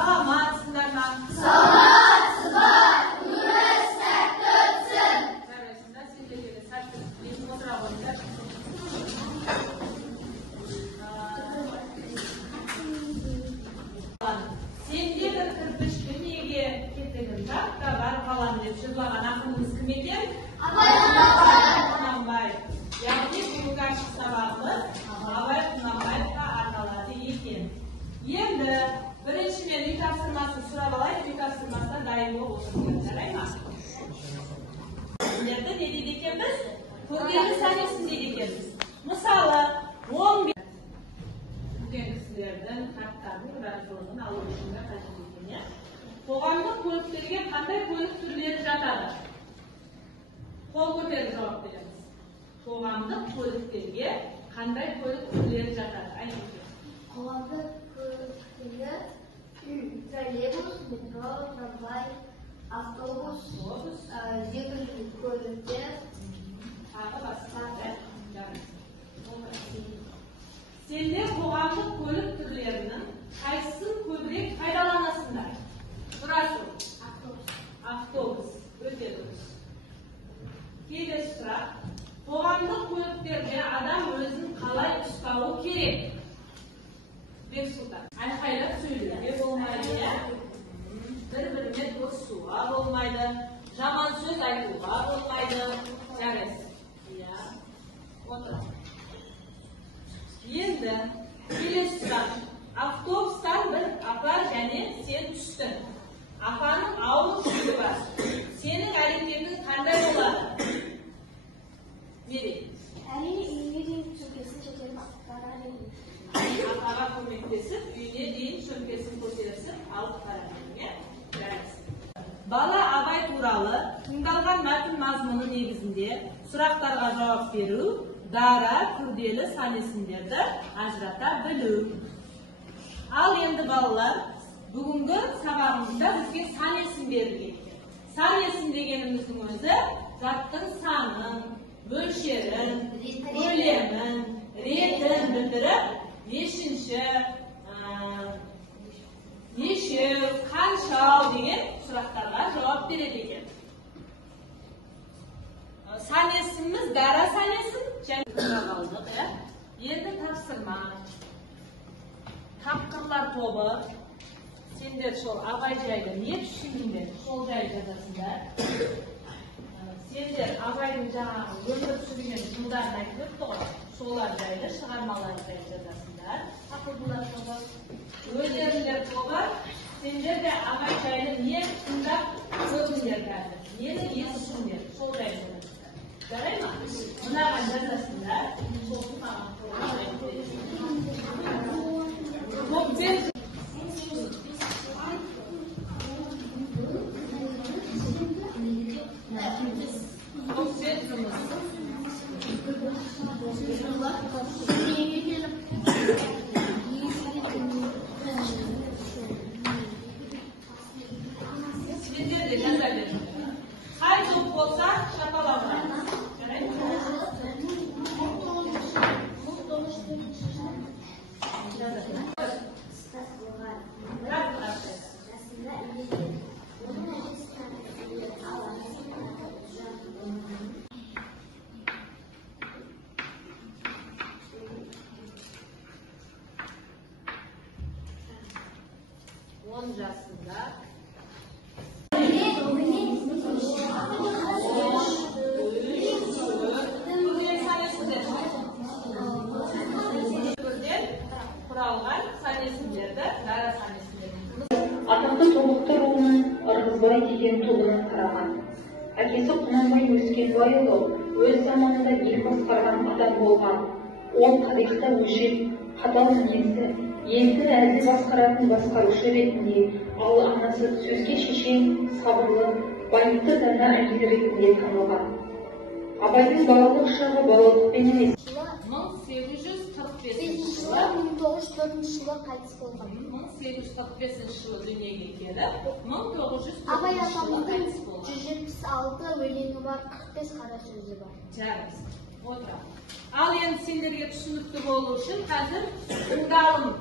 Саламатсыздар ма? Саламатсыздар. Күніңіз сәтті өтсін. Жарайсыңдар, сендерге сәтті өтсін. Отыра қойыңдар. Сенде бір кірпіш дүниеге кетігін жақта бар қалам деп жырлаған ақынымыз кім екен? Абай Құнанбай. Яғни бүгінгі ашық сабағымыз Абай Құнанбаевқа арналады екен. Енді біріншімен үй тапсырмасын сұрап алайық, үй тапсырмасына дайын болып отырыңдар, жарай ма? Сендерді не дейді екенбіз? Күрделі санасын дейді екенбіз. Мысалы, 15 үлкен кісілердің хаттарын, графикалығын алу үшін де қажет екен. Қоғамдық көліктерге қандай көлік түрлері жатады? Қол көтеріп жауап береміз. Қоғамдық көліктерге қандай көлік түрлері жатады? Айтыңыздар. Қоғамдық көліктегі троллейбус, метро, трамвай, автобус, жеңіл көліктер, Тағы басқа. Сендер қоғамдық көлік түрлерінің қайсысын көбірек пайдаланасыңдар? Сұрасу. Автобус. Өте дұрыс. Келесі сұрақ. Қоғамдық көліктерде адам өзін қалай ұстауы керек? Бексұлтан. Айқайлап сөйлеуге болмайды, бір-біріне досуға болмайды, жаман сөз айтуға болмайды. Жарайсыз. Отыр. Енді келесі сұрақ. Автобустан бір апа және сен түстің. Апаның ауыр жүгі бар. Сенің әрекетің қандай болады? Мерей. әрине үйіне дейін сөмкесін көтеріп апаға Апаға көмектесіп, үйіне дейін сөмкесін көтерісіп, алып қараймын. Бала Абай туралы тыңдалған мәтін мазмұны негізінде сұрақтарға жауап беру, дара, күрделі сан есімдерді ажырата білу. Ал енді балалар, бүгінгі сабағымызда бізге сан есім берілген. Сан есім дегеніміздің өзі заттың санын, мөлшерін, көлемін, ретін білдіріп, нешеу, қаншау деген сұрақтарға жауап береді екен. Сан есіміміз дара сан есім және қалдық. Енді тапсырма. Тапқырлар тобы. Сендер сол Абай жайлы не түсіндіңдер? Сол жайлы жазасыңдар. Сендер Абайдың жаңағы өмір сүрген жылдарын айтып өтті ғой. Солар жайлы шығармалар жайлы жазасыңдар. Тапқырлар тобы. Өздеріңдер тобы. Сендер де Абай жайлы не тыңдап көрдіңдер қазір? Нені естідіңдер? Сол жайлы жазасыңдар. Жарай ма? Мынаған жазасыңдар. Сосын маған топпен сендер де жаза беріңдер. Қай топ болса шапалауға. Жарай ма? Жасында құралған сан есімдерді дара сан есімдерді. Атақты тобықты руының Ырғызбай деген тобына қараған. Әкесі Құнанбай Өскенбайұлы өз заманында ел басқарған адам болған. Ол тарихта өшіп, қатал мінезді, елді әлді басқаратын басқарушы ретінде, ал анасы сөзге шешен, сабырлы, байыпты дана әйел ретінде танылған. Абайдың балалық шағы балалықпен емес. 1845 жылы 1904 жылы қайтыс болған. 1845 жылы дүниеге келіп, 1904 Абай жылы атамыздың қайтыс болған. 176 өлеңі бар, 45 қара сөзі бар. Жарайсың. Отыр. Ал енді сендерге түсінікті болу үшін қазір тыңдалым.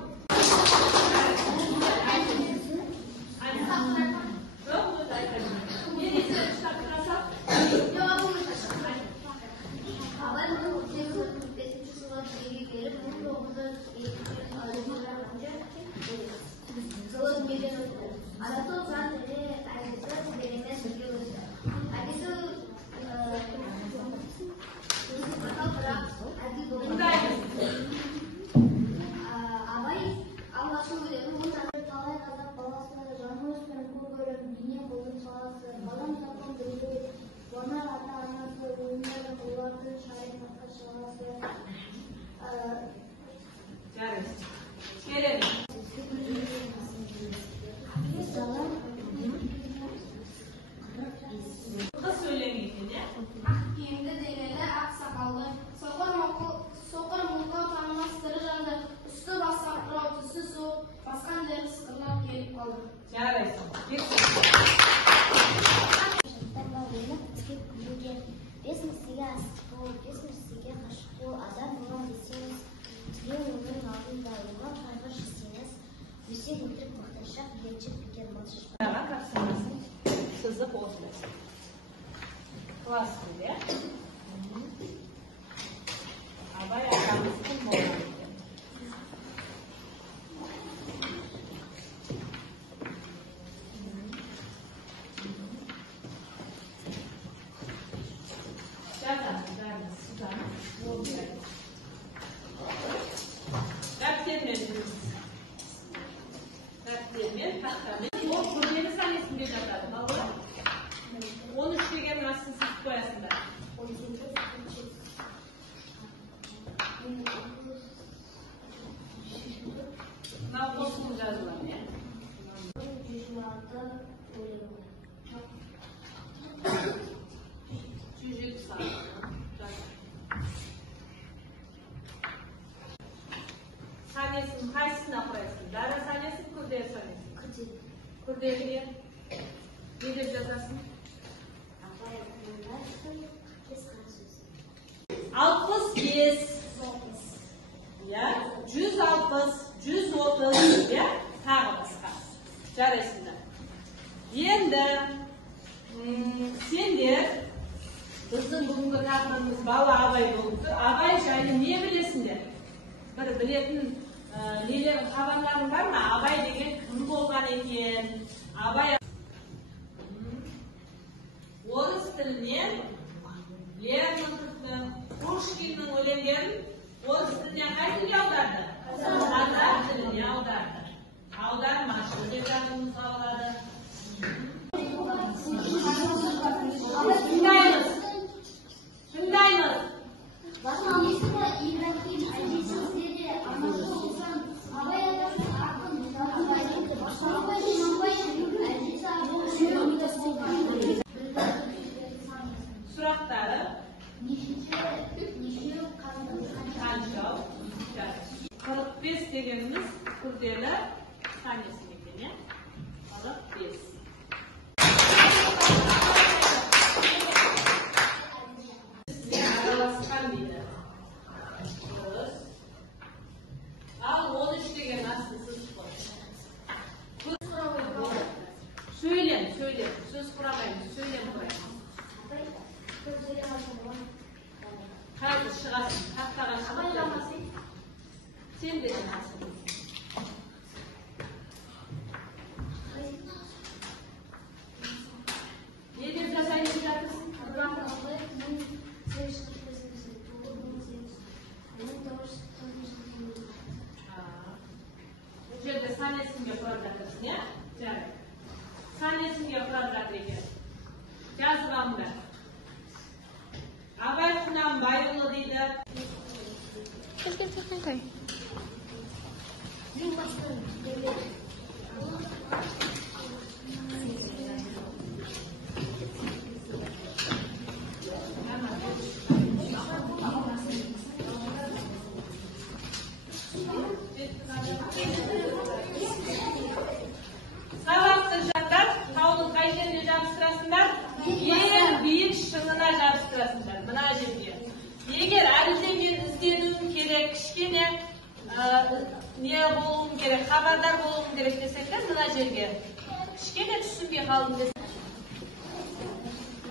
Ada tuh saat ini Agisa sebenarnya serius. Agisa berat Adi Abay Allah söylüyor. Bu tane talay kadar balasını canlı üstüne kurguyorum. Dünya kolun sağlısı. Balan yapın duyduğu. Onlar ata anası. Oyunları kullandığı şahit arkadaşlarası. Gelelim. Kız söylemeyin ya. Ak giyimli deneli ak sakallı, sokar muka tanımastırı canlı, üstü basaklı otusu su, baskan deri sıkırlar gelip kaldı. Çağırırsın. Git. Бесмысlige асықпау, бесмысlige қашықпау, адам болған десеңіз, түген өмірің алдында оған қайғы шексеңіз, өсек өтірік мақтаншақ, леншік бекер малшыш. Daha kapsamasın. Sızıp olsun. Klas bile. Abay akamızın boğazı. Onu işlegen nasıl siz koyasınlar? Ne yapıyorsunuz yazılan ya? Çocuk sağlığı. Sahnесini kaçsına koyarsın? Dara sahnesi mi kurdeye sahnesi? Kurdeye diye. Ne de yazarsın? 65 ya 160 130 ya tағы басқа жарайсыңдар. Енді сендер біздің бүгінгі тақырыбымыз бала абай болып тұр. Абай жайлы не білесіңдер? Бір білетін нелерің хабарларың бар ма? Абай деген кім болған екен? Абай орыс тілінен Лермонтовтың, Пушкиннің өлеңдерін орыс тіліне қай тілге аударды? Қазақ тіліне аударды. Аудармашы деп жазуымызға болады. Тыңдаймыз. Sұрақтары қанша? 45 дегеніміз күрделі санесі екен, иә? 45. Араласқан дейді. Дұрыс. Ал 13 деген асылсыз қой. Сөйлем. Сөз құрамаймыз. Сөйлем құраймыз. Қазір шығасың, тақтаға шығасың. Сен де шығасың. Не деп жасайын жатырсың? Бұл жерде санесімге құрап жатырсың, иә? Жарайды. Санесімге құрап жатыр екен. Жазып алыңдар. Абай Құнанбайұлы дейді. Сабақты жандар, таудың қай жеріне жабыстырасыңдар? Ең биік шыңына жабыстырасыңдар, мына жерге. Егер әлде мен ізденуім керек, кішкене не болуым керек, хабардар болуым керек десеңдер, мына жерге. Кішкене түсінбей қалдым десеңдер.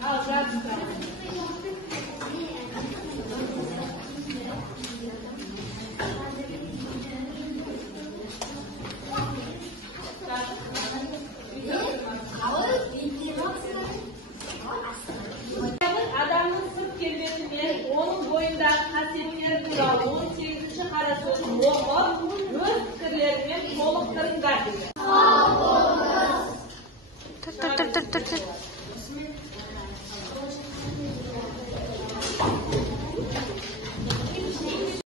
Ал жабыстырасың. Aydın.